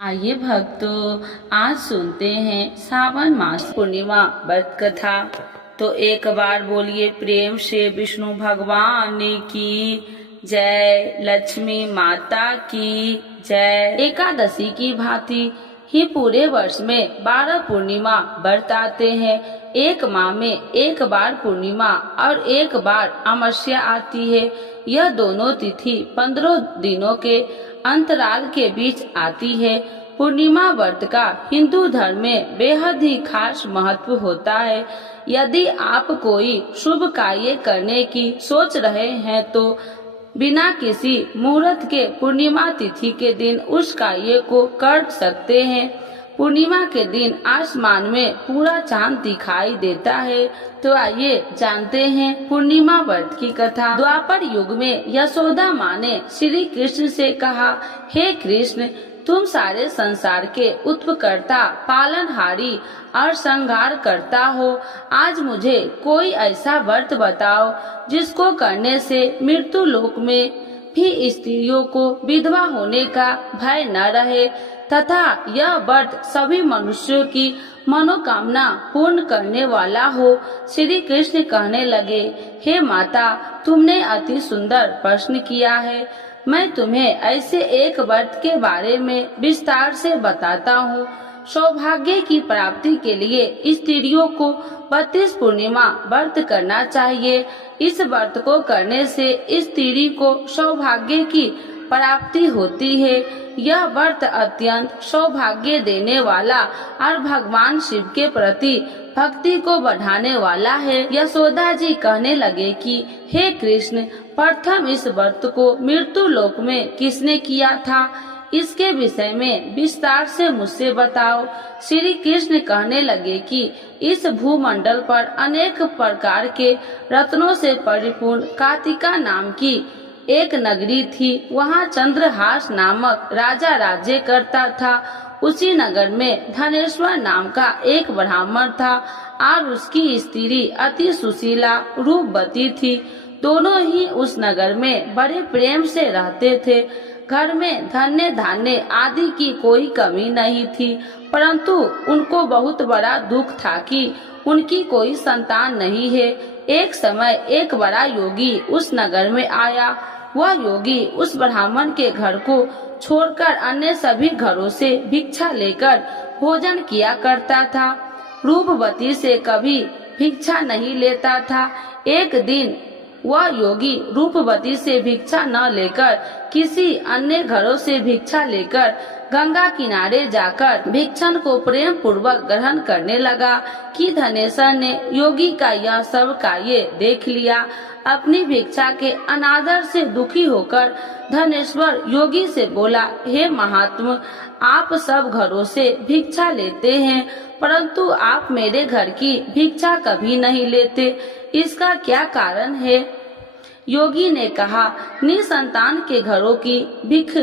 आइए भक्तों, आज सुनते हैं सावन मास पूर्णिमा व्रत कथा। तो एक बार बोलिए प्रेम से विष्णु भगवान की जय, लक्ष्मी माता की जय। एकादशी की भांति ही पूरे वर्ष में 12 पूर्णिमा व्रत आते हैं। एक माह में एक बार पूर्णिमा और एक बार अमावस्या आती है। यह दोनों तिथि 15 दिनों के अंतराल के बीच आती है। पूर्णिमा व्रत का हिंदू धर्म में बेहद ही खास महत्व होता है। यदि आप कोई शुभ कार्य करने की सोच रहे हैं तो बिना किसी मुहूर्त के पूर्णिमा तिथि के दिन उस कार्य को कर सकते हैं। पूर्णिमा के दिन आसमान में पूरा चांद दिखाई देता है। तो आइए जानते हैं पूर्णिमा व्रत की कथा। द्वापर युग में यशोदा माँ ने श्री कृष्ण से कहा, हे कृष्ण, तुम सारे संसार के उत्पकर्ता, पालनहारी और संहार करता हो। आज मुझे कोई ऐसा व्रत बताओ जिसको करने से मृत्यु लोक में भी स्त्रियों को विधवा होने का भय न रहे तथा यह व्रत सभी मनुष्यों की मनोकामना पूर्ण करने वाला हो। श्री कृष्ण कहने लगे, हे माता, तुमने अति सुंदर प्रश्न किया है। मैं तुम्हें ऐसे एक व्रत के बारे में विस्तार से बताता हूँ। सौभाग्य की प्राप्ति के लिए स्त्रियों को 32 पूर्णिमा व्रत करना चाहिए। इस व्रत को करने से स्त्री को सौभाग्य की प्राप्ति होती है। यह व्रत अत्यंत सौभाग्य देने वाला और भगवान शिव के प्रति भक्ति को बढ़ाने वाला है। यशोदा जी कहने लगे कि हे कृष्ण, प्रथम इस व्रत को मृत्यु लोक में किसने किया था, इसके विषय में विस्तार से मुझसे बताओ। श्री कृष्ण कहने लगे कि इस भूमंडल पर अनेक प्रकार के रत्नों से परिपूर्ण कार्तिका नाम की एक नगरी थी। वहाँ चंद्रहास नामक राजा राज्य करता था। उसी नगर में धनेश्वर नाम का एक ब्राह्मण था और उसकी स्त्री अति सुशीला रूपवती थी। दोनों ही उस नगर में बड़े प्रेम से रहते थे। घर में धन्य धान्य आदि की कोई कमी नहीं थी, परंतु उनको बहुत बड़ा दुख था कि उनकी कोई संतान नहीं है। एक समय एक बड़ा योगी उस नगर में आया। वह योगी उस ब्राह्मण के घर को छोड़कर अन्य सभी घरों से भिक्षा लेकर भोजन किया करता था। रूपवती से कभी भिक्षा नहीं लेता था। एक दिन वह योगी रूपवती से भिक्षा न लेकर किसी अन्य घरों से भिक्षा लेकर गंगा किनारे जाकर भिक्षण को प्रेम पूर्वक ग्रहण करने लगा कि धनेश्वर ने योगी का यह सब कार्य देख लिया। अपनी भिक्षा के अनादर से दुखी होकर धनेश्वर योगी से बोला, हे महात्मा, आप सब घरों से भिक्षा लेते हैं, परंतु आप मेरे घर की भिक्षा कभी नहीं लेते। इसका क्या कारण है? योगी ने कहा, निसंतान के घरों की भिख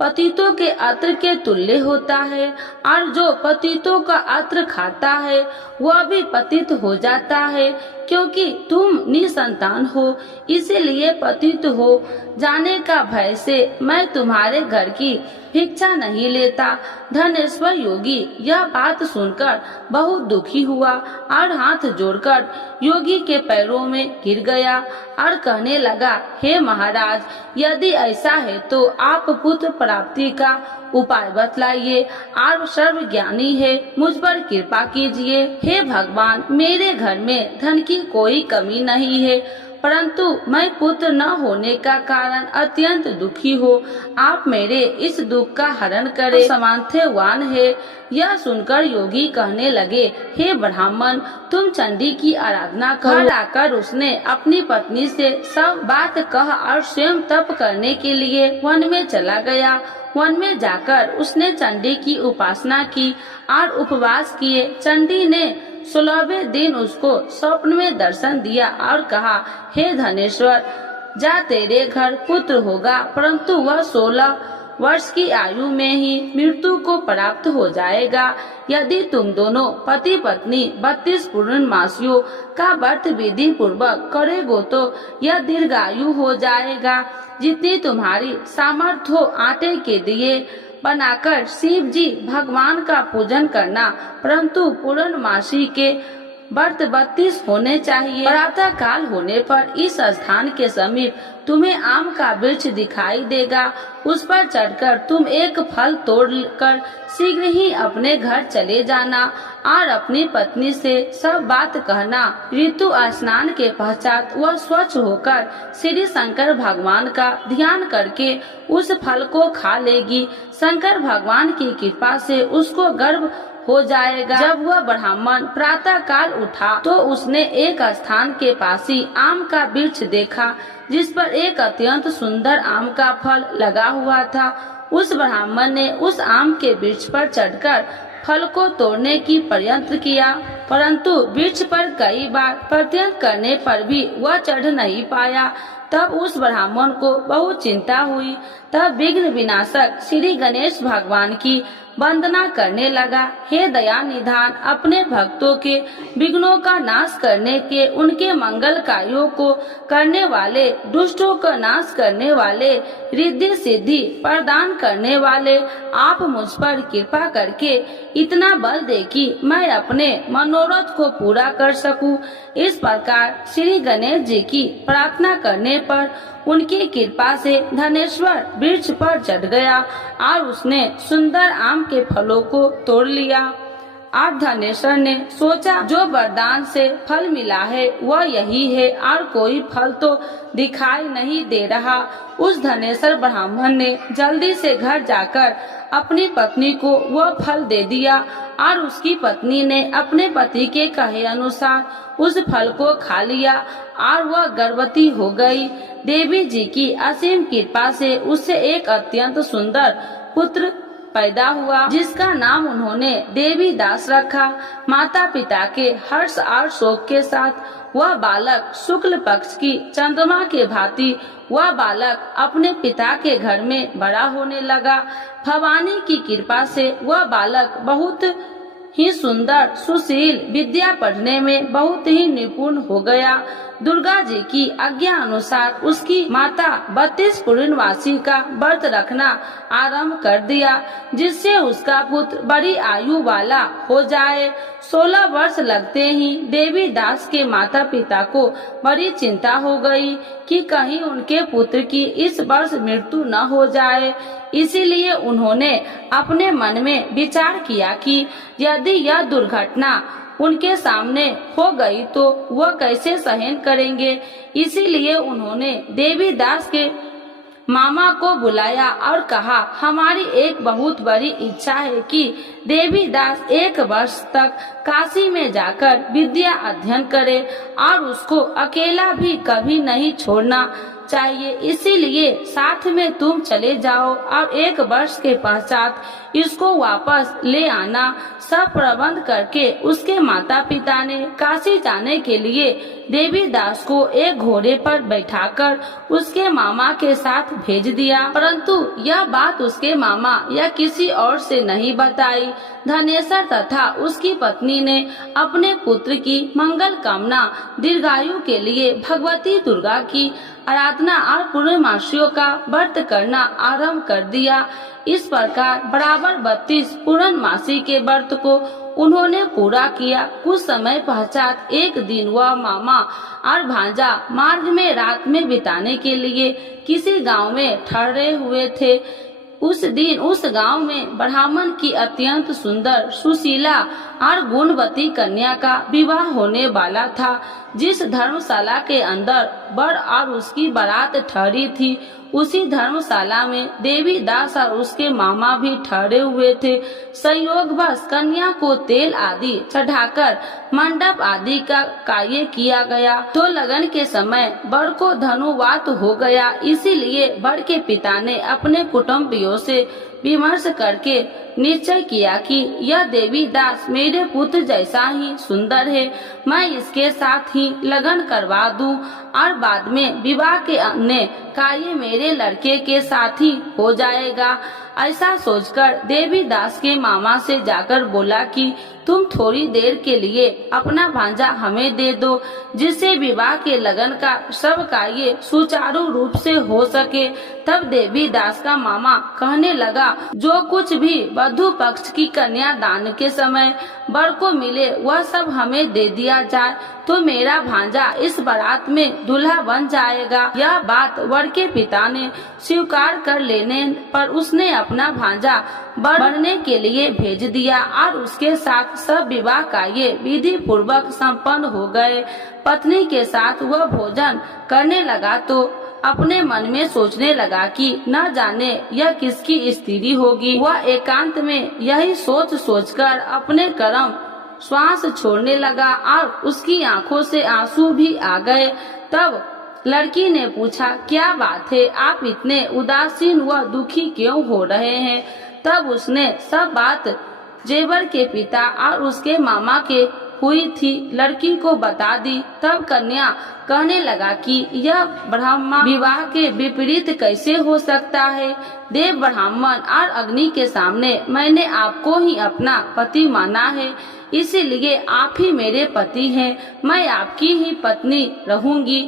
पतितों के अत्र के तुल्य होता है, और जो पतितों का अत्र खाता है वह भी पतित हो जाता है। क्योंकि तुम निसंतान हो, इसीलिए पतित हो जाने का भय से मैं तुम्हारे घर की भिक्षा नहीं लेता। धनेश्वर योगी यह बात सुनकर बहुत दुखी हुआ और हाथ जोड़कर योगी के पैरों में गिर गया और कहने लगा, हे महाराज, यदि ऐसा है तो आप पुत्र प्राप्ति का उपाय बतलाइए। आप सर्वज्ञानी है, मुझ पर कृपा कीजिए। हे भगवान, मेरे घर में धन की कोई कमी नहीं है, परंतु मैं पुत्र न होने का कारण अत्यंत दुखी हो। आप मेरे इस दुख का हरण करें, सामर्थ्यवान है। यह सुनकर योगी कहने लगे, हे ब्राह्मण, तुम चंडी की आराधना करो। घर आकर उसने अपनी पत्नी से सब बात कह और स्वयं तप करने के लिए वन में चला गया। वन में जाकर उसने चंडी की उपासना की और उपवास किए। चंडी ने 16वें दिन उसको स्वप्न में दर्शन दिया और कहा, हे धनेश्वर, जा, तेरे घर पुत्र होगा, परंतु वह 16 वर्ष की आयु में ही मृत्यु को प्राप्त हो जाएगा। यदि तुम दोनों पति पत्नी 32 पूर्णमासियों का व्रत विधि पूर्वक करेगो तो यह दीर्घायु हो जाएगा। जितनी तुम्हारी सामर्थ्य हो आटे के दिए बनाकर शिव जी भगवान का पूजन करना, परंतु पूर्णमासी के व्रत 32 होने चाहिए। प्रातः काल होने पर इस स्थान के समीप तुम्हें आम का वृक्ष दिखाई देगा। उस पर चढ़कर तुम एक फल तोड़कर शीघ्र ही अपने घर चले जाना और अपनी पत्नी से सब बात कहना। ऋतु स्नान के पश्चात वह स्वच्छ होकर श्री शंकर भगवान का ध्यान करके उस फल को खा लेगी। शंकर भगवान की कृपा से उसको गर्भ हो जाएगा। जब वह ब्राह्मण प्रातः काल उठा तो उसने एक स्थान के पास ही आम का वृक्ष देखा, जिस पर एक अत्यंत सुंदर आम का फल लगा हुआ था। उस ब्राह्मण ने उस आम के वृक्ष पर चढ़कर फल को तोड़ने की प्रयत्न किया, परंतु वृक्ष पर कई बार प्रयत्न करने पर भी वह चढ़ नहीं पाया। तब उस ब्राह्मण को बहुत चिंता हुई। तब विघ्न विनाशक श्री गणेश भगवान की वंदना करने लगा। हे दया निधान, अपने भक्तों के विघ्नों का नाश करने के, उनके मंगल कार्यों को करने वाले, दुष्टों का नाश करने वाले, रिद्धि सिद्धि प्रदान करने वाले, आप मुझ पर कृपा करके इतना बल दे कि मैं अपने मनोरथ को पूरा कर सकूं। इस प्रकार श्री गणेश जी की प्रार्थना करने पर उनकी कृपा से धनेश्वर वृक्ष पर चढ़ गया और उसने सुंदर आम के फलों को तोड़ लिया। अब धनेश्वर ने सोचा, जो वरदान से फल मिला है वह यही है और कोई फल तो दिखाई नहीं दे रहा। उस धनेश्वर ब्राह्मण ने जल्दी से घर जाकर अपनी पत्नी को वह फल दे दिया और उसकी पत्नी ने अपने पति के कहे अनुसार उस फल को खा लिया और वह गर्भवती हो गई। देवी जी की असीम कृपा से उससे एक अत्यंत सुंदर पुत्र पैदा हुआ, जिसका नाम उन्होंने देवी दास रखा। माता पिता के हर्ष और शोक के साथ वह बालक शुक्ल पक्ष की चंद्रमा के भांति वह बालक अपने पिता के घर में बड़ा होने लगा। भवानी की कृपा से वह बालक बहुत ही सुंदर, सुशील, विद्या पढ़ने में बहुत ही निपुण हो गया। दुर्गा जी की आज्ञा अनुसार उसकी माता 32 पूर्णमासी का व्रत रखना आरंभ कर दिया, जिससे उसका पुत्र बड़ी आयु वाला हो जाए। 16 वर्ष लगते ही देवी दास के माता पिता को बड़ी चिंता हो गई कि कहीं उनके पुत्र की इस वर्ष मृत्यु न हो जाए। इसीलिए उन्होंने अपने मन में विचार किया कि यदि यह दुर्घटना उनके सामने हो गई तो वह कैसे सहन करेंगे। इसीलिए उन्होंने देवी दास के मामा को बुलाया और कहा, हमारी एक बहुत बड़ी इच्छा है कि देवी दास 1 वर्ष तक काशी में जाकर विद्या अध्ययन करे और उसको अकेला भी कभी नहीं छोड़ना चाहिए। इसीलिए साथ में तुम चले जाओ और 1 वर्ष के पश्चात इसको वापस ले आना। सब प्रबंध करके उसके माता पिता ने काशी जाने के लिए देवी दास को एक घोड़े पर बैठाकर उसके मामा के साथ भेज दिया, परंतु यह बात उसके मामा या किसी और से नहीं बताई। धनेश्वर तथा उसकी पत्नी ने अपने पुत्र की मंगल कामना दीर्घायु के लिए भगवती दुर्गा की आराधना और पूर्णमासियों का व्रत करना आरंभ कर दिया। इस प्रकार बराबर 32 पूर्णमासी के व्रत को उन्होंने पूरा किया। कुछ समय पश्चात एक दिन वह मामा और भांजा मार्ग में रात में बिताने के लिए किसी गांव में ठहरे हुए थे। उस दिन उस गांव में ब्राह्मण की अत्यंत सुंदर, सुशीला और गुणवती कन्या का विवाह होने वाला था। जिस धर्मशाला के अंदर वर और उसकी बारात ठहरी थी, उसी धर्मशाला में देवी दास और उसके मामा भी ठहरे हुए थे। संयोगवश कन्या को तेल आदि चढ़ाकर मंडप आदि का कार्य किया गया तो लगन के समय वर को धनुवात हो गया। इसीलिए वर के पिता ने अपने कुटुंबियों से विमर्श करके निश्चय किया कि यह देवी दास मेरे पुत्र जैसा ही सुंदर है, मैं इसके साथ ही लगन करवा दूं और बाद में विवाह के अन्य कार्य मेरे लड़के के साथ ही हो जाएगा। ऐसा सोचकर देवी दास के मामा से जाकर बोला कि तुम थोड़ी देर के लिए अपना भांजा हमें दे दो, जिससे विवाह के लगन का सब कार्य सुचारू रूप से हो सके। तब देवी दास का मामा कहने लगा, जो कुछ भी वधू पक्ष की कन्या दान के समय वर को मिले वह सब हमें दे दिया जाए, तो मेरा भांजा इस बारात में दूल्हा बन जाएगा। यह बात वर के पिता ने स्वीकार कर लेने पर उसने अपना भांजा वर बनने के लिए भेज दिया और उसके साथ सब विवाह कार्य विधि पूर्वक संपन्न हो गए। पत्नी के साथ वह भोजन करने लगा तो अपने मन में सोचने लगा कि न जाने यह किसकी स्त्री होगी। वह एकांत में यही सोच सोचकर अपने कर्म श्वास छोड़ने लगा और उसकी आंखों से आंसू भी आ गए। तब लड़की ने पूछा, क्या बात है, आप इतने उदासीन व दुखी क्यों हो रहे हैं? तब उसने सब बात जेवर के पिता और उसके मामा के हुई थी लड़की को बता दी। तब कन्या कहने लगा कि यह ब्राह्मण विवाह के विपरीत कैसे हो सकता है? देव ब्राह्मण और अग्नि के सामने मैंने आपको ही अपना पति माना है, इसीलिए आप ही मेरे पति हैं। मैं आपकी ही पत्नी रहूंगी,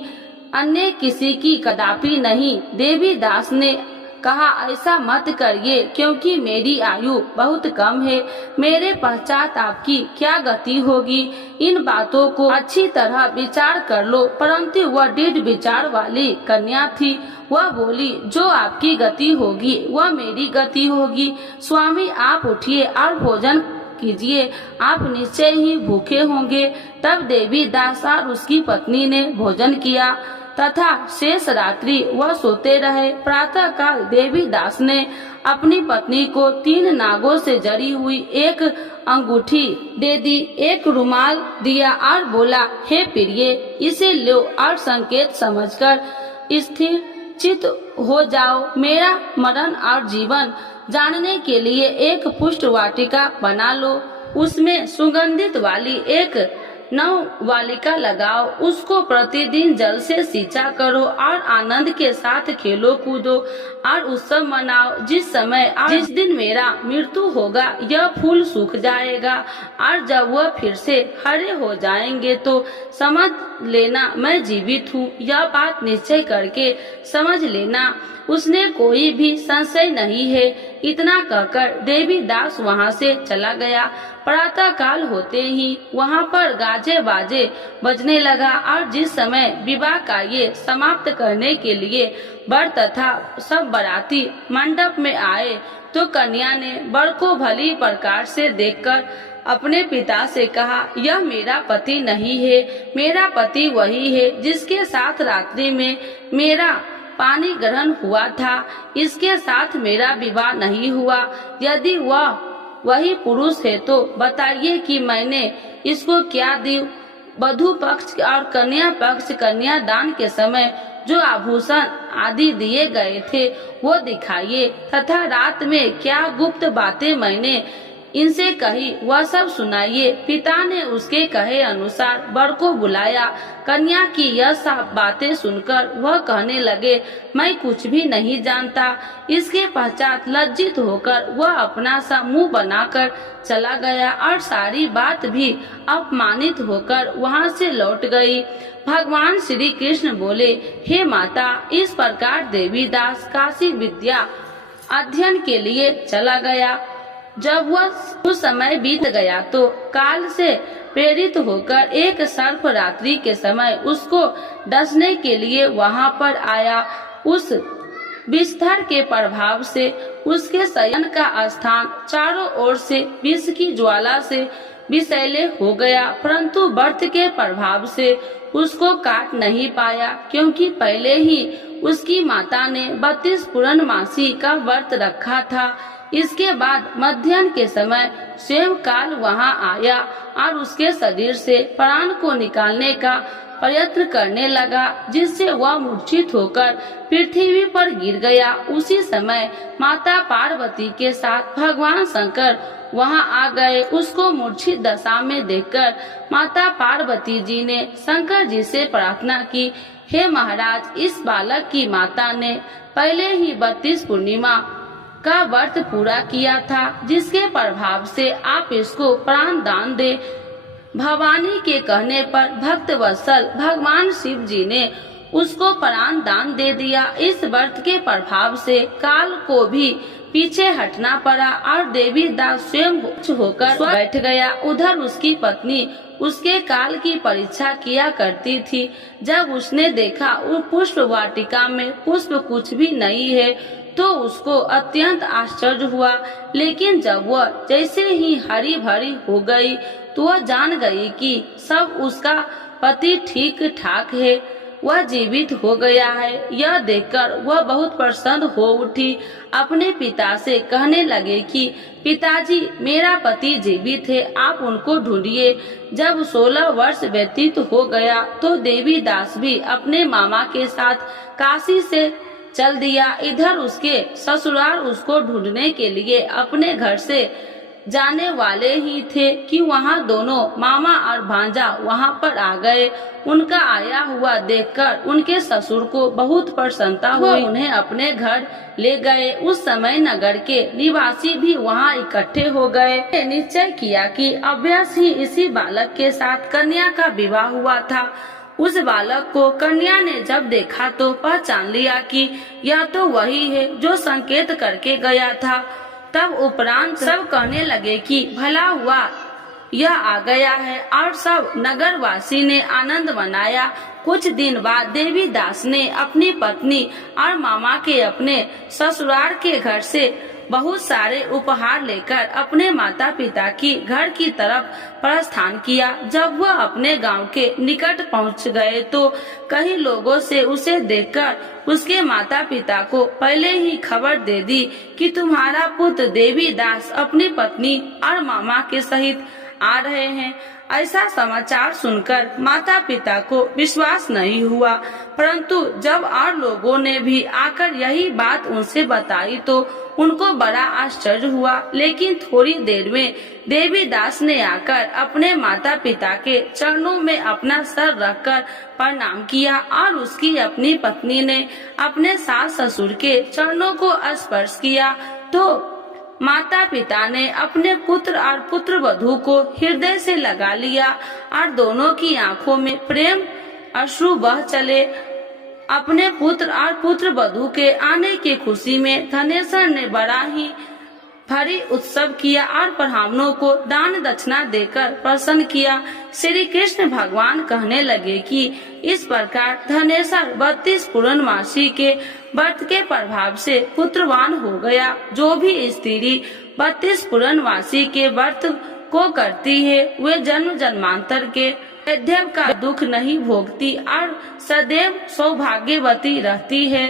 अन्य किसी की कदापि नहीं। देवी दास ने कहा, ऐसा मत करिए, क्योंकि मेरी आयु बहुत कम है। मेरे पश्चात आपकी क्या गति होगी? इन बातों को अच्छी तरह विचार कर लो। परंतु वह दृढ़ विचार वाली कन्या थी। वह बोली, जो आपकी गति होगी वह मेरी गति होगी। स्वामी, आप उठिए और भोजन कीजिए, आप निश्चय ही भूखे होंगे। तब देवी दास और उसकी पत्नी ने भोजन किया तथा शेष रात्रि वह सोते रहे। प्रातः काल देवी दास ने अपनी पत्नी को 3 नागों से जड़ी हुई एक अंगूठी दे दी, एक रुमाल दिया और बोला, हे प्रिय, इसे लो और संकेत समझकर स्थिर चित हो जाओ। मेरा मरण और जीवन जानने के लिए एक पुष्ट वाटिका बना लो, उसमें सुगंधित वाली एक नववालिका लगाओ, उसको प्रतिदिन जल से सिंचा करो और आनंद के साथ खेलो कूदो और उत्सव मनाओ। जिस समय और जिस दिन मेरा मृत्यु होगा यह फूल सूख जाएगा और जब वह फिर से हरे हो जाएंगे तो समझ लेना मैं जीवित हूँ। यह बात निश्चय करके समझ लेना, उसने कोई भी संशय नहीं है। इतना कहकर देवी दास वहाँ से चला गया। प्रातः काल होते ही वहाँ पर गाजे बाजे बजने लगा और जिस समय विवाह कार्य समाप्त करने के लिए वर तथा सब बाराती मंडप में आए तो कन्या ने वर को भली प्रकार से देखकर अपने पिता से कहा, यह मेरा पति नहीं है, मेरा पति वही है जिसके साथ रात्रि में मेरा पानी ग्रहण हुआ था। इसके साथ मेरा विवाह नहीं हुआ। यदि वह वही पुरुष है तो बताइए कि मैंने इसको क्या दी? वधू पक्ष और कन्या पक्ष कन्या दान के समय जो आभूषण आदि दिए गए थे वो दिखाइए, तथा रात में क्या गुप्त बातें मैंने इनसे कही वह सब सुनाइए। पिता ने उसके कहे अनुसार वर को बुलाया। कन्या की यह सब बातें सुनकर वह कहने लगे, मैं कुछ भी नहीं जानता। इसके पश्चात लज्जित होकर वह अपना सा मुंह बनाकर चला गया और सारी बात भी अपमानित होकर वहां से लौट गई। भगवान श्री कृष्ण बोले, हे माता, इस प्रकार देवीदास काशी विद्या अध्ययन के लिए चला गया। जब वह कुछ समय बीत गया तो काल से प्रेरित होकर एक सर्प रात्रि के समय उसको डसने के लिए वहां पर आया। उस विस्तार के प्रभाव से उसके शयन का स्थान चारों ओर से विष की ज्वाला से विषैले हो गया, परंतु व्रत के प्रभाव से उसको काट नहीं पाया, क्योंकि पहले ही उसकी माता ने 32 पूर्णमासी का व्रत रखा था। इसके बाद मध्याह्न के समय स्वयं काल वहां आया और उसके शरीर से प्राण को निकालने का प्रयत्न करने लगा, जिससे वह मूर्छित होकर पृथ्वी पर गिर गया। उसी समय माता पार्वती के साथ भगवान शंकर वहां आ गए। उसको मूर्छित दशा में देखकर माता पार्वती जी ने शंकर जी से प्रार्थना की, हे महाराज, इस बालक की माता ने पहले ही 32 पूर्णिमा का व्रत पूरा किया था, जिसके प्रभाव से आप इसको प्राण दान दे। भवानी के कहने पर भक्त वत्सल भगवान शिव जी ने उसको प्राण दान दे दिया। इस व्रत के प्रभाव से काल को भी पीछे हटना पड़ा और देवी दास स्वयं होकर बैठ गया। उधर उसकी पत्नी उसके काल की परीक्षा किया करती थी। जब उसने देखा वो पुष्प वाटिका में पुष्प कुछ भी नहीं है तो उसको अत्यंत आश्चर्य हुआ, लेकिन जब वह जैसे ही हरी भरी हो गई तो वह जान गई कि सब उसका पति ठीक ठाक है, वह जीवित हो गया है। यह देखकर वह बहुत प्रसन्न हो उठी। अपने पिता से कहने लगे कि पिताजी, मेरा पति जीवित है, आप उनको ढूंढिए। जब 16 वर्ष व्यतीत हो गया तो देवी दास भी अपने मामा के साथ काशी से चल दिया। इधर उसके ससुराल उसको ढूंढने के लिए अपने घर से जाने वाले ही थे कि वहाँ दोनों मामा और भांजा वहाँ पर आ गए। उनका आया हुआ देखकर उनके ससुर को बहुत प्रसन्नता हुई। उन्हें अपने घर ले गए। उस समय नगर के निवासी भी वहाँ इकट्ठे हो गए। निश्चय किया कि अभ्यास ही इसी बालक के साथ कन्या का विवाह हुआ था। उस बालक को कन्या ने जब देखा तो पहचान लिया कि यह तो वही है जो संकेत करके गया था। तब उपरांत सब कहने लगे कि भला हुआ यह आ गया है और सब नगरवासी ने आनंद मनाया। कुछ दिन बाद देवी दास ने अपनी पत्नी और मामा के अपने ससुराल के घर से बहुत सारे उपहार लेकर अपने माता पिता की घर की तरफ प्रस्थान किया। जब वह अपने गांव के निकट पहुंच गए तो कई लोगों से उसे देखकर उसके माता पिता को पहले ही खबर दे दी कि तुम्हारा पुत्र देवी दास अपनी पत्नी और मामा के सहित आ रहे हैं। ऐसा समाचार सुनकर माता पिता को विश्वास नहीं हुआ, परंतु जब और लोगों ने भी आकर यही बात उनसे बताई तो उनको बड़ा आश्चर्य हुआ। लेकिन थोड़ी देर में देवी दास ने आकर अपने माता पिता के चरणों में अपना सर रखकर प्रणाम किया और उसकी अपनी पत्नी ने अपने सास ससुर के चरणों को स्पर्श किया तो माता पिता ने अपने पुत्र और पुत्र वधू को हृदय से लगा लिया और दोनों की आंखों में प्रेम अश्रु बह चले। अपने पुत्र और पुत्र वधू के आने की खुशी में धनेश्वर ने बड़ा ही भारी उत्सव किया और ब्राह्मणों को दान दक्षिणा देकर प्रसन्न किया। श्री कृष्ण भगवान कहने लगे कि इस प्रकार धनेश्वर 32 पूर्णमासी के व्रत के प्रभाव से पुत्रवान हो गया। जो भी स्त्री 32 पूर्णमासी के व्रत को करती है वे जन्म जन्मांतर के वैधव्य का दुख नहीं भोगती और सदैव सौभाग्यवती रहती है।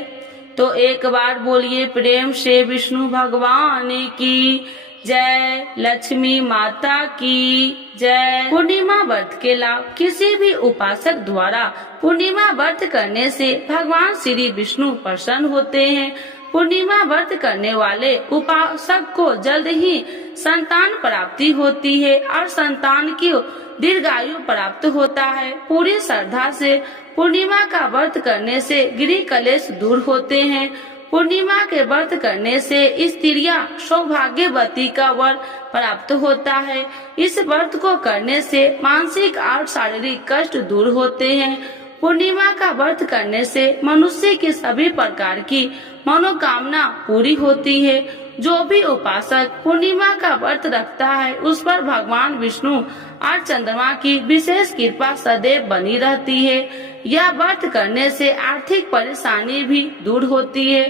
तो एक बार बोलिए प्रेम से विष्णु भगवान की जय, लक्ष्मी माता की जय। पूर्णिमा व्रत के लाभ। किसी भी उपासक द्वारा पूर्णिमा व्रत करने से भगवान श्री विष्णु प्रसन्न होते हैं। पूर्णिमा व्रत करने वाले उपासक को जल्द ही संतान प्राप्ति होती है और संतान की दीर्घायु प्राप्त होता है। पूरी श्रद्धा से पूर्णिमा का व्रत करने से गृह कलेश दूर होते हैं। पूर्णिमा के व्रत करने से स्त्रियां सौभाग्यवती का वर प्राप्त होता है। इस व्रत को करने से मानसिक और शारीरिक कष्ट दूर होते हैं। पूर्णिमा का व्रत करने से मनुष्य की सभी प्रकार की मनोकामना पूरी होती है। जो भी उपासक पूर्णिमा का व्रत रखता है उस पर भगवान विष्णु और चंद्रमा की विशेष कृपा सदैव बनी रहती है। यह व्रत करने से आर्थिक परेशानी भी दूर होती है।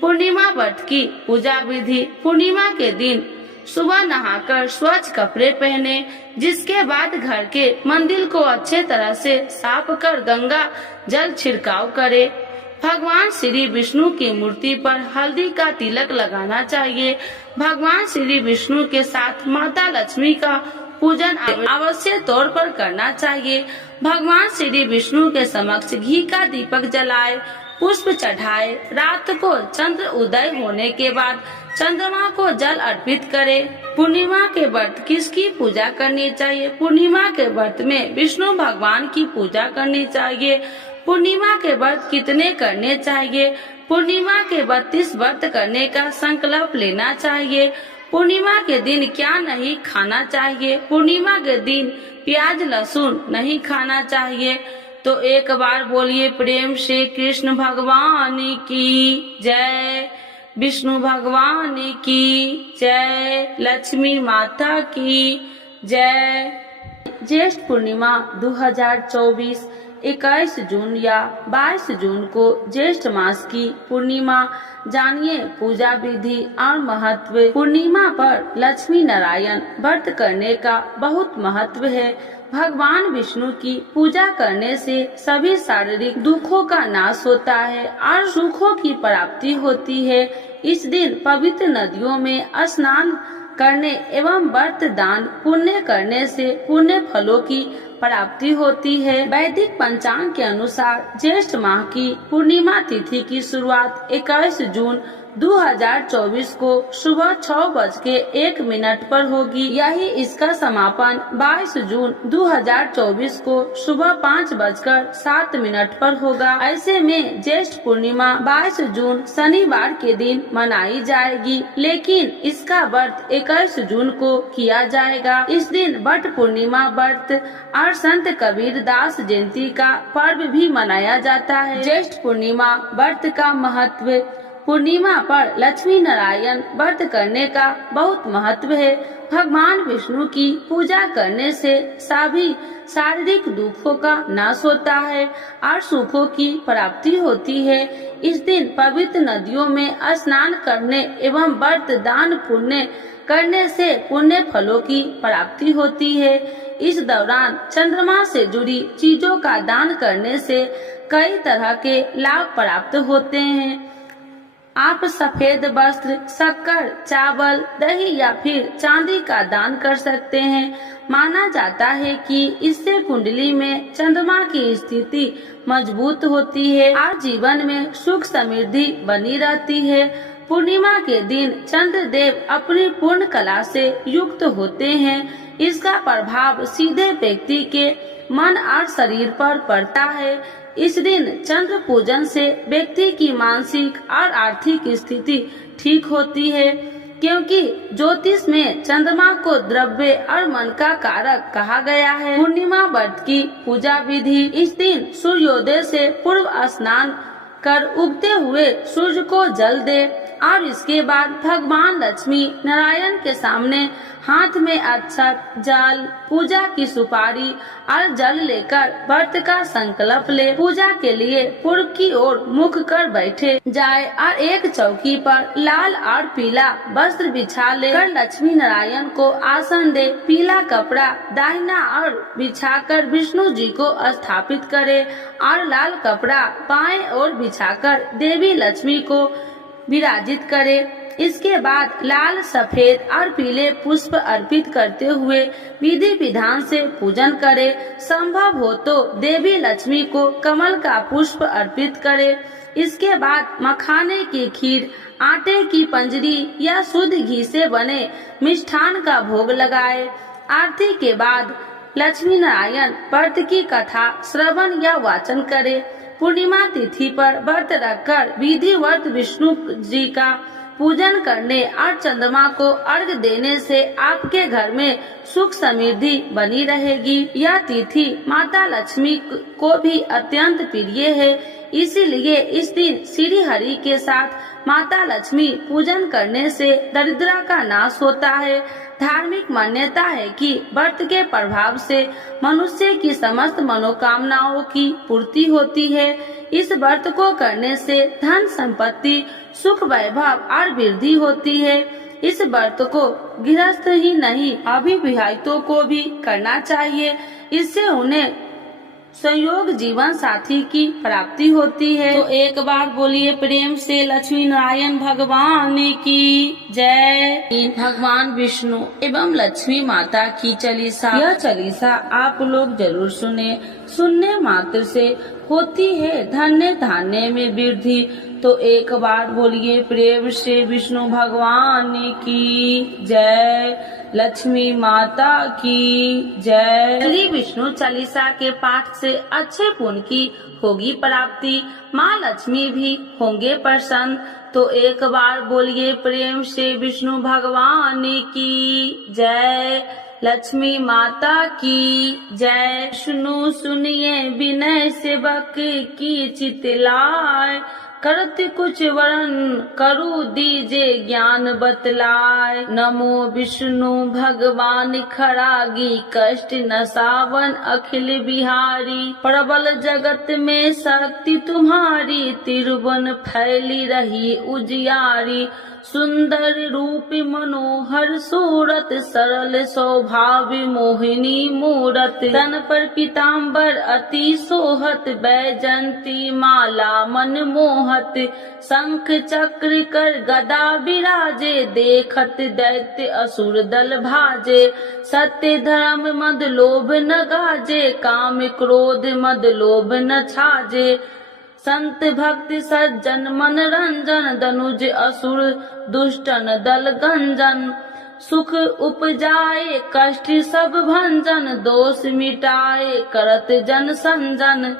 पूर्णिमा व्रत की पूजा विधि। पूर्णिमा के दिन सुबह नहाकर स्वच्छ कपड़े पहने, जिसके बाद घर के मंदिर को अच्छे तरह से साफ कर गंगा जल छिड़काव करे। भगवान श्री विष्णु की मूर्ति पर हल्दी का तिलक लगाना चाहिए। भगवान श्री विष्णु के साथ माता लक्ष्मी का पूजन अवश्य तौर पर करना चाहिए। भगवान श्री विष्णु के समक्ष घी का दीपक जलाए, पुष्प चढ़ाए। रात को चंद्र उदय होने के बाद चंद्रमा को जल अर्पित करे। पूर्णिमा के व्रत किसकी पूजा करनी चाहिए? पूर्णिमा के व्रत में विष्णु भगवान की पूजा करनी चाहिए। पूर्णिमा के व्रत कितने करने चाहिए? पूर्णिमा के 32 व्रत करने का संकल्प लेना चाहिए। पूर्णिमा के दिन क्या नहीं खाना चाहिए? पूर्णिमा के दिन प्याज लहसुन नहीं खाना चाहिए। तो एक बार बोलिए प्रेम से कृष्ण भगवान की जय, विष्णु भगवान की जय, लक्ष्मी माता की जय। ज्येष्ठ पूर्णिमा 2024 21 जून या 22 जून को ज्येष्ठ मास की पूर्णिमा। जानिए पूजा विधि और महत्व। पूर्णिमा पर लक्ष्मी नारायण व्रत करने का बहुत महत्व है। भगवान विष्णु की पूजा करने से सभी शारीरिक दुखों का नाश होता है और सुखों की प्राप्ति होती है। इस दिन पवित्र नदियों में स्नान करने एवं व्रत दान पुण्य करने से पुण्य फलों की प्राप्ति होती है। वैदिक पंचांग के अनुसार ज्येष्ठ माह की पूर्णिमा तिथि की शुरुआत 21 जून 2024 को सुबह 6:01 पर होगी। यही इसका समापन 22 जून 2024 को सुबह 5:07 पर होगा। ऐसे में ज्येष्ठ पूर्णिमा 22 जून शनिवार के दिन मनाई जाएगी, लेकिन इसका व्रत 21 जून को किया जाएगा। इस दिन वट पूर्णिमा व्रत और संत कबीर दास जयंती का पर्व भी मनाया जाता है। ज्येष्ठ पूर्णिमा व्रत का महत्व। पूर्णिमा पर लक्ष्मी नारायण व्रत करने का बहुत महत्व है। भगवान विष्णु की पूजा करने से सभी शारीरिक दुखों का नाश होता है और सुखों की प्राप्ति होती है। इस दिन पवित्र नदियों में स्नान करने एवं व्रत दान पुण्य करने से पुण्य फलों की प्राप्ति होती है। इस दौरान चंद्रमा से जुड़ी चीजों का दान करने से कई तरह के लाभ प्राप्त होते हैं। आप सफेद वस्त्र, शक्कर, चावल, दही या फिर चांदी का दान कर सकते हैं। माना जाता है कि इससे कुंडली में चंद्रमा की स्थिति मजबूत होती है और जीवन में सुख समृद्धि बनी रहती है। पूर्णिमा के दिन चंद्र देव अपनी पूर्ण कला से युक्त होते हैं। इसका प्रभाव सीधे व्यक्ति के मन और शरीर पर पड़ता है। इस दिन चंद्र पूजन से व्यक्ति की मानसिक और आर्थिक स्थिति ठीक होती है, क्योंकि ज्योतिष में चंद्रमा को द्रव्य और मन का कारक कहा गया है। पूर्णिमा व्रत की पूजा विधि। इस दिन सूर्योदय से पूर्व स्नान कर उगते हुए सूर्य को जल दे और इसके बाद भगवान लक्ष्मी नारायण के सामने हाथ में अक्षत, जल, पूजा की सुपारी और जल लेकर व्रत का संकल्प ले। पूजा के लिए पूर्व की ओर मुख कर बैठे जाए और एक चौकी पर लाल और पीला वस्त्र बिछा ले कर लक्ष्मी नारायण को आसन दे। पीला कपड़ा दाहिना और बिछाकर विष्णु जी को स्थापित करे और लाल कपड़ा बाएं ओर बिछाकर देवी लक्ष्मी को विराजित करे। इसके बाद लाल, सफेद और पीले पुष्प अर्पित करते हुए विधि विधान से पूजन करे। संभव हो तो देवी लक्ष्मी को कमल का पुष्प अर्पित करे। इसके बाद मखाने की खीर, आटे की पंजरी या शुद्ध घी से बने मिष्ठान का भोग लगाए। आरती के बाद लक्ष्मी नारायण व्रत की कथा श्रवण या वाचन करे। पूर्णिमा तिथि पर व्रत रखकर विधिवत विष्णु जी का पूजन करने और चंद्रमा को अर्घ्य देने से आपके घर में सुख समृद्धि बनी रहेगी। यह तिथि माता लक्ष्मी को भी अत्यंत प्रिय है, इसीलिए इस दिन श्री हरि के साथ माता लक्ष्मी पूजन करने से दरिद्रता का नाश होता है। धार्मिक मान्यता है कि व्रत के प्रभाव से मनुष्य की समस्त मनोकामनाओं की पूर्ति होती है। इस व्रत को करने से धन संपत्ति, सुख, वैभव और वृद्धि होती है। इस व्रत को गृहस्थ ही नहीं अविवाहितों को भी करना चाहिए। इससे उन्हें संयोग जीवन साथी की प्राप्ति होती है। तो एक बार बोलिए प्रेम से लक्ष्मी नारायण भगवान की जय। भगवान विष्णु एवं लक्ष्मी माता की चालीसा। यह चालीसा आप लोग जरूर सुने। सुनने मात्र से होती है धन्य धान्य में वृद्धि। तो एक बार बोलिए प्रेम से विष्णु भगवान की जय, लक्ष्मी माता की जय। श्री विष्णु चालीसा के पाठ से अच्छे पुण्य की होगी प्राप्ति, माँ लक्ष्मी भी होंगे प्रसन्न। तो एक बार बोलिए प्रेम से विष्णु भगवान की जय, लक्ष्मी माता की जय। सुनो सुनिए विनय सेवक की चितलाय, करत कुछ वरण करु दीजे ज्ञान बतलाय। नमो विष्णु भगवान खरागी, कष्ट नसावन अखिल बिहारी। प्रबल जगत में शक्ति तुम्हारी, तिरुवन फैली रही उजियारी। सुंदर रूप मनोहर सूरत, सरल स्वभाव मोहिनी मूरत। तन पर पीताम्बर अति सोहत, बैजंती माला मन मोहत। शंख चक्र कर गदा विराजे, देखत दैत्य असुर दल भाजे। सत्य धर्म मद लोभ न गाजे, काम क्रोध मद लोभ न छाजे। संत भक्त सज्जन मन रंजन, दनुज असुर दुष्टन दल गंजन। सुख उपजाए कष्ट सब भंजन, दोष मिटाए करत जन संजन।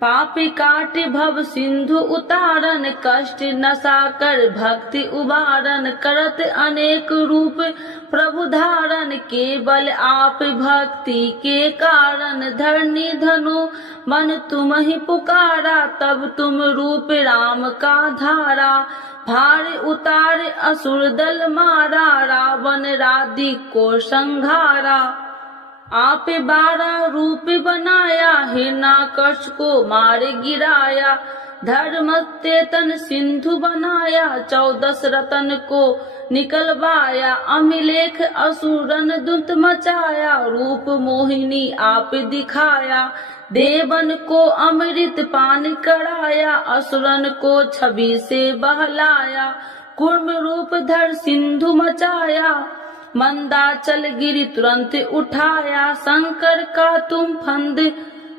पाप काट भव सिंधु उतारन, कष्ट नसा कर भक्ति उबारन। करत अनेक रूप प्रभु धारण, केवल आप भक्ति के कारण। धरनी धनु मन तुम ही पुकारा, तब तुम रूप राम का धारा। भार उतार असुर दल मारा, रावण राधिक को संघारा। आप 12 रूप बनाया, हिरण्याकश को मार गिराया। धर्म तेतन सिंधु बनाया, 14 रतन को निकलवाया। अमिलेख असुरन दुत मचाया, रूप मोहिनी आप दिखाया। देवन को अमृत पान कराया, असुरन को छवि से बहलाया। कूर्म रूप धर सिंधु मचाया, मंदाचल गिरि तुरंत उठाया। शंकर का तुम फंद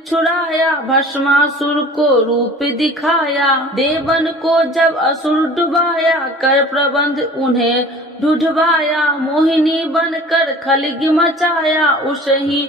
छुड़ाया, भस्मासुर को रूप दिखाया। देवन को जब असुर डुबाया, कर प्रबंध उन्हें ढूंढवाया। मोहिनी बनकर खलगी मचाया, उसे ही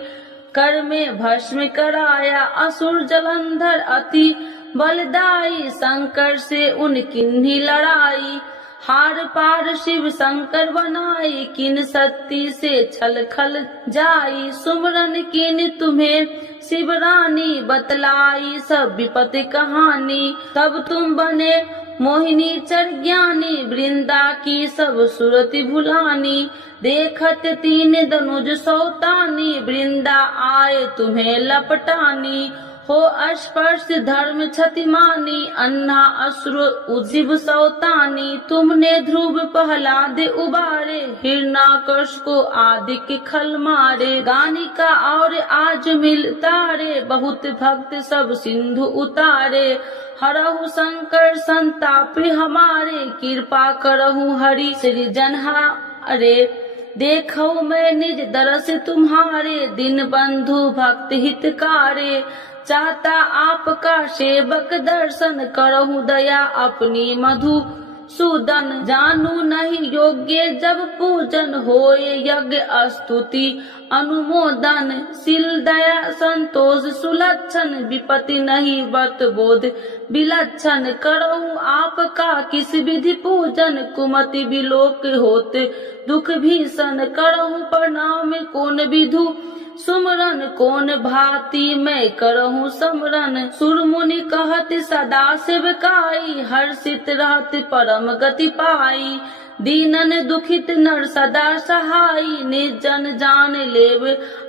कर में भस्म कराया। असुर जलंधर अति बलदाई, शंकर से उनकी लड़ाई। हार पार शिव शंकर बनाई, किन शक्ति से छल खल जाई। सुमरन किन तुम्हें शिव रानी, बतलाई सब विपत्ति कहानी। तब तुम बने मोहिनी चर ज्ञानी, वृंदा की सब सुरति भुलानी। देखत 3 दनुज सौतानी, वृंदा आए तुम्हें लपटानी। हो स्पर्श धर्म क्षतिमानी, अन्ना असुर उजिब सौतानी। तुमने ध्रुव प्रहलाद उबारे, हिरण्याकश को आदि के खल मारे। गानिका और आज मिल तारे, बहुत भक्त सब सिंधु उतारे। हरहु शंकर संताप हमारे, कृपा करहु हरि सृजनहारे। देखो मैं निज दरस तुम्हारे, दिन बंधु भक्त हितकारे। चाहता आपका सेवक दर्शन, करहु दया अपनी मधु सूदन। जानू नहीं योग्य जब पूजन, होए यज्ञ स्तुति अनुमोदन। शील दया संतोष सुलक्षण, विपत्ति नहीं व्रत बोध विलक्षण। करहु आपका किस विधि पूजन, कुमति विलोक होत दुख भीषण। करहु प्रणाम कौन विधु सुमरन, कौन भांति मैं करहूँ समरन। सुर मुनि कहत सदा सेवकाई, हर्षित रहत परम गति पाई। दीनन दुखित नर सदा सहाई, निर्जन जान लेव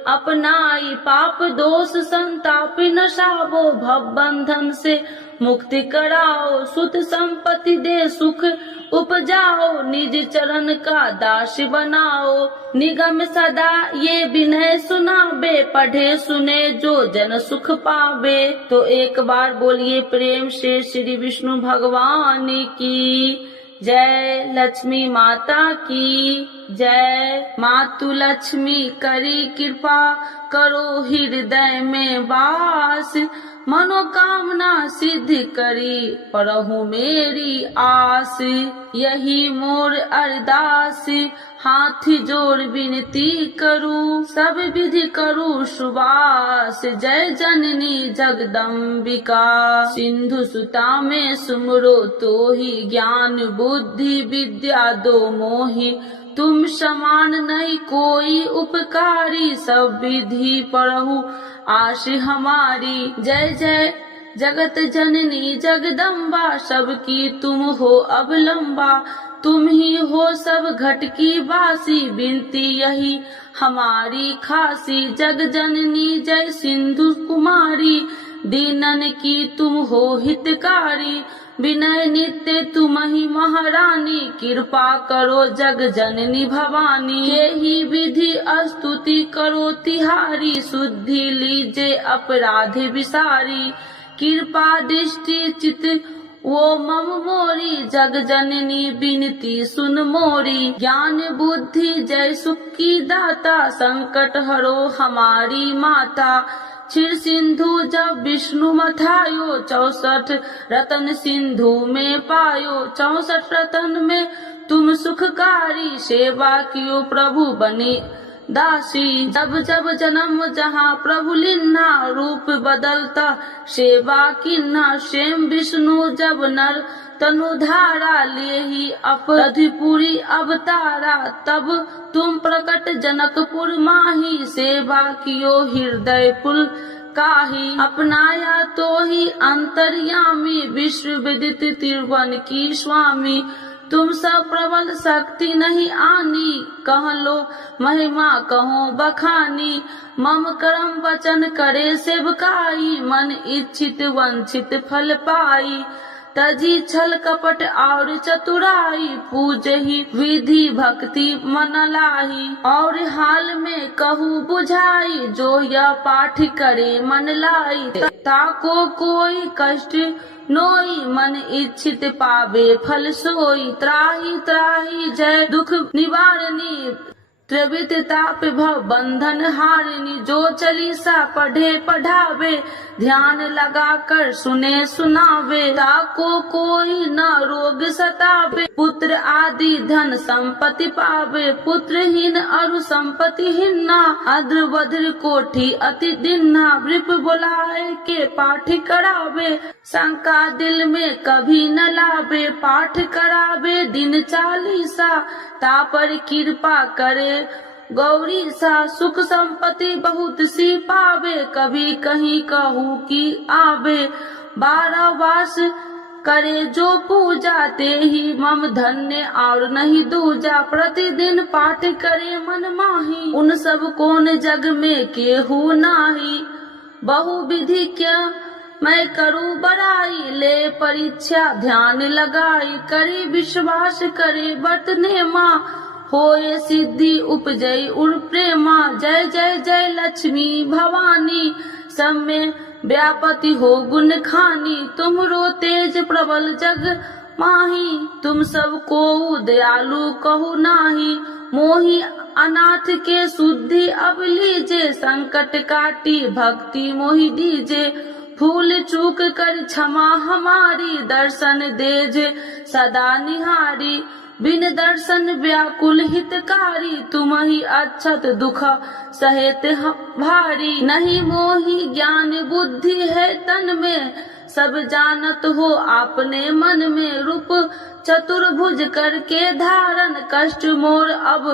अपनाई। पाप दोष संताप नसावो, भव बंधन से मुक्ति कराओ। सुत संपत्ति दे सुख उपजाओ, निज चरण का दास बनाओ। निगम सदा ये विनय सुनाबे, पढ़े सुने जो जन सुख पावे। तो एक बार बोलिए प्रेम से श्री विष्णु भगवान की जय, लक्ष्मी माता की जय। मातु लक्ष्मी करी कृपा, करो हृदय में वास। मनोकामना सिद्ध करी परहु मेरी आस। यही मोर अरदास हाथ जोड़ विनती करूं, सब विधि करूं सुबास। जय जननी जगदम्बिका, सिंधु सुता में सुमरो तो ही, ज्ञान बुद्धि विद्या दो मोहि। तुम समान नहीं कोई उपकारी, सब विधि पढ़ू आश हमारी। जय जय जगत जननी जगदम्बा, सबकी तुम हो अवलंबा। तुम ही हो सब घट की वासी, विनती यही हमारी खासी। जग जननी जय सिंधु कुमारी, दीनन की तुम हो हितकारी। विनय नित्य तुम ही महारानी, कृपा करो जग जननी भवानी। यही विधि स्तुति करो तिहारी, शुद्धि लीजे अपराध विसारी। कृपा दृष्टि चित वो मम मोरी, जग जननी बिनती सुन मोरी। ज्ञान बुद्धि जय सुख की दाता, संकट हरो हमारी माता। क्षीर सिंधु जब विष्णु मथायो, 64 रतन सिंधु में पायो। 64 रतन में तुम सुखकारी, सेवा कियो प्रभु बने दासी। जब जब जन्म जहाँ प्रभु लिन्हा, रूप बदलता सेवा किन्हा। स्वयं विष्णु जब नर तनु धारा, ले ही अपराधिपुरी अवतारा। तब तुम प्रकट जनकपुर माही, सेवा कियो हृदय पुल काही। अपनाया तो ही अंतर्यामी, विश्व विदित त्रिभुवन की स्वामी। तुम सब प्रबल शक्ति नहीं आनी, कह लो महिमा कहो बखानी। मम कर्म वचन करे सेवकाई, मन इच्छित वंचित फल पाई। तजी छल कपट और चतुराई, पूजहि विधि भक्ति मन लाही। और हाल में कहूँ बुझाई, जो यह पाठ करे मन लाई। ताको कोई कष्ट नोई, मन इच्छित पावे फल सोई। त्राही त्राही जय दुख निवारणी, त्रिविध ताप भव बंधन हारिणी। जो चालीसा पढ़े पढ़ावे, ध्यान लगा कर सुने सुनावे। ताको कोई न रोग सतावे, पुत्र आदि धन संपत्ति पावे। पुत्रहीन अरु संपत्ति हिन्ना, अद्र वज्र कोठी अति दिन्ना। वृप बुलाए के पाठ करावे, शंका दिल में कभी न लावे। पाठ करावे दिन चालीसा, तापर कृपा करे गौरी सा। सुख संपत्ति बहुत सी पावे, कभी कहीं कहूँ की आवे। 12 वास करे जो पूजा, ते ही मम धन्य और नहीं दूजा। प्रतिदिन पाठ करे मन माही, उन सब कौन जग में केहू नाही। बहु विधि क्या मैं करूँ बड़ाई, ले परीक्षा ध्यान लगाई। करी विश्वास करे बरतने माँ, होए सिद्धि उपजय उर प्रेमा। जय जय जय लक्ष्मी भवानी, सब में व्यापति हो गुण खानी। तुमरो तेज प्रबल जग माही, तुम सब को दयालु कहू नाही। मोहि अनाथ के शुद्धि अब लीजे, संकट काटी भक्ति मोहि दीजे। भूल चूक कर क्षमा हमारी, दर्शन देजे सदा निहारी। बिन दर्शन व्याकुल हितकारी, तुम ही अक्षत दुख सहेत भारी। नहीं मोहि ज्ञान बुद्धि है तन में, सब जानत हो आपने मन में। रूप चतुर्भुज करके धारण, कष्ट मोर अब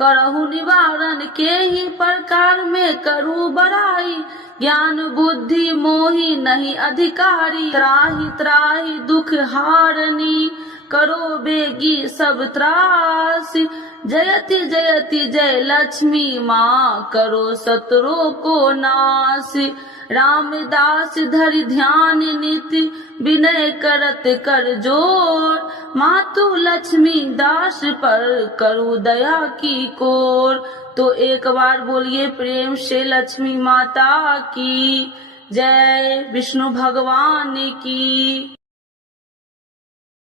करहु निवारण। के ही प्रकार में करूँ बड़ाई, ज्ञान बुद्धि मोहि नहीं अधिकारी। त्राहि त्राहि दुख हारनी, करो बेगी सब त्रास। जयति जयति जय लक्ष्मी माँ, करो शत्रु को नाश। रामदास धरि ध्यान नित, विनय करत कर जोर। मातु लक्ष्मी दास पर करू दया की कोर। तो एक बार बोलिए प्रेम से लक्ष्मी माता की जय, विष्णु भगवान की।